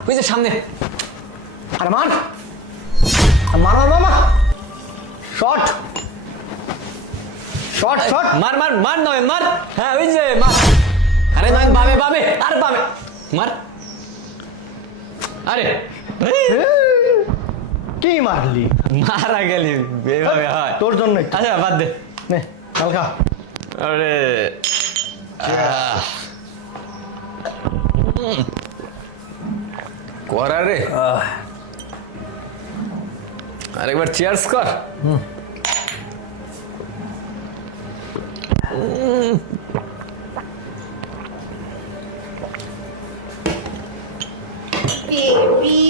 ওই যে সামনে। আরে মার মার মার মার শট শট শট মার মার মার নয় মার। হ্যাঁ ওই যে মার। আরে নয় বাবে বাবে আর বাবে মার। আরে কি মারলি? মারা গেলি এভাবে হয় তোর জন্য। আচ্ছা বাদ দে নে কাল খা। আরে করা রে আরেকবার চিয়ার্স কর। বেবি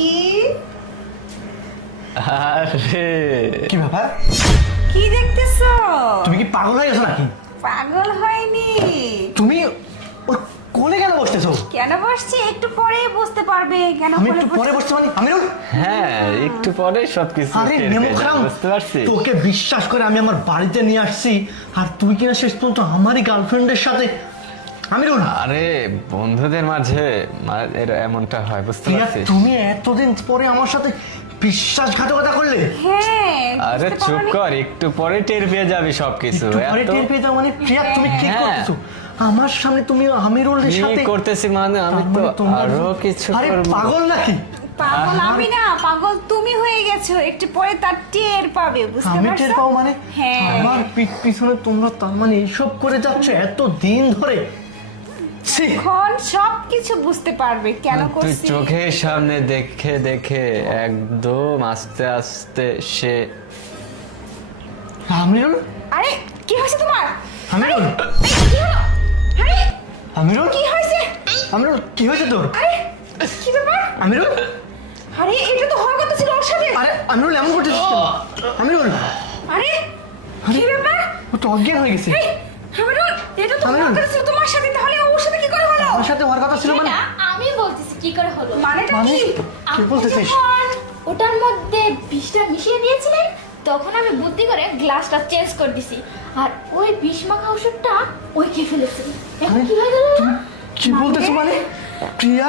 আরে কি ব্যাপার? কি দেখতেছো? তুমি কি পাগল হয়ে গেছো নাকি? পাগল হয়নি। তুমি ওর কোলে কেন বসতেছো? কেন বসছি একটু পরে বুঝতে পারবে কেন আমি কোলে একটু পরে বসছি। বসতে পারি? আমিরুল, হ্যাঁ একটু পরে সবকিছু আরে টের পেয়ে নেমুখারাম, যাবে, বুঝতে পারছি। তোকে বিশ্বাস করে আমি আমার বাড়িতে নিয়ে আসছি আর তুই কিনা শেষ পর্যন্ত আমারই গার্লফ্রেন্ডের সাথে। আমিরুল, আরে বন্ধুদের মাঝে এমনটা হয়, বুঝতে প্রিয়া, পারছি। তুমি এতদিন পরে আমার সাথে বিশ্বাসঘাতকতা করলে। হ্যাঁ আরে বুঝতে চুপ পারোনি? কর, একটু পরে টের পেয়ে যাবি সবকিছু। একটু পরে এত টের পেয়ে যাও মানে? প্রিয়া, তুমি কি হ্যাঁ। করতেছো আমার সামনে? তুমি আমিরুলের কি সাথে করতেছি মানে আমি তার তো মানে তোমার- আরো কিছু আরে করবো। পাগল নাকি? পাগল আহা। আমি না, পাগল তুমি হয়ে গেছো। একটু পরে তার টের পাবে, বুঝতে আমি পারছো? টের পাও মানে? হ্যাঁ। আমার পিছনে তোমরা তার মানে এইসব করে যাচ্ছ এত দিন ধরে? ছি! এখন সবকিছু বুঝতে পারবে কেন তুই করছি। চোখের সামনে দেখে দেখে একদম আস্তে আস্তে সে আমিরুল, আরে কি হয়েছে তোমার? আমিরুল, এই, কি হলো? আরে আমিরুল, কি হয়েছে? আমিরুল, কি হয়েছে তোর? আরে কি ব্যাপার? আমিরুল, আরে এটা তো হওয়ার কথা ছিল ওর সাথে। আরে আমিরুল এমন করতেছিস কেন? আমিরুল, আরে কি ব্যাপার? ও তো অজ্ঞান হয়ে গেছে। এই, আমিরুল, এটা তো আমিরুল। হওয়ার কথা ছিল তোমার সাথে, তাহলে ওর সাথে কি করে হলো? আমার সাথে হওয়ার কথা ছিল মানে? না, আমি বলতেছি কি করে হলো। মানেটা মানে কি? কি আপনি বলতেছিস? যখন ওটার মধ্যে বিষটা মিশিয়ে দিয়েছিলেন তখন আমি বুদ্ধি করে গ্লাসটা চেঞ্জ করে দিছি আর ওই বিষ মাখা ওষুধটা ওই খেয়ে ফেলেছি। এখন কি হয়ে গেল? তুমি কি বলতেছো মানে? প্রিয়া,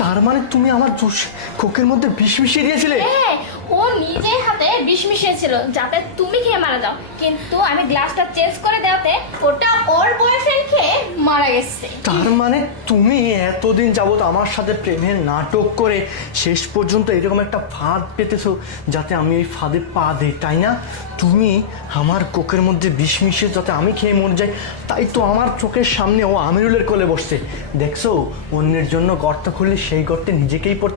তার মানে তুমি আমার কোকের মধ্যে বিষ মিশিয়ে দিয়েছিলে? হ্যাঁ, ও নিজে হাতে বিষ মিশিয়েছিল যাতে তুমি খেয়ে মারা যাও, কিন্তু আমি গ্লাসটা চেঞ্জ করে দেওয়াতে ওটা ওর বয়ফ্রেন্ড খেয়ে মারা গেছে। তার মানে তুমি এতদিন যাবত আমার সাথে প্রেমের নাটক করে শেষ পর্যন্ত এরকম একটা ফাঁদ পেতেছো যাতে আমি এই ফাঁদে পা দিই, তাই না? তুমি আমার কোকের মধ্যে বিষ মিশিয়ে যাতে আমি খেয়ে মরে যাই, তাই তো আমার চোখের সামনে ও আমিরুলের কোলে বসছে। দেখছো, অন্যের জন্য গর্ত খুললে সেই গর্তে নিজেকেই পড়তে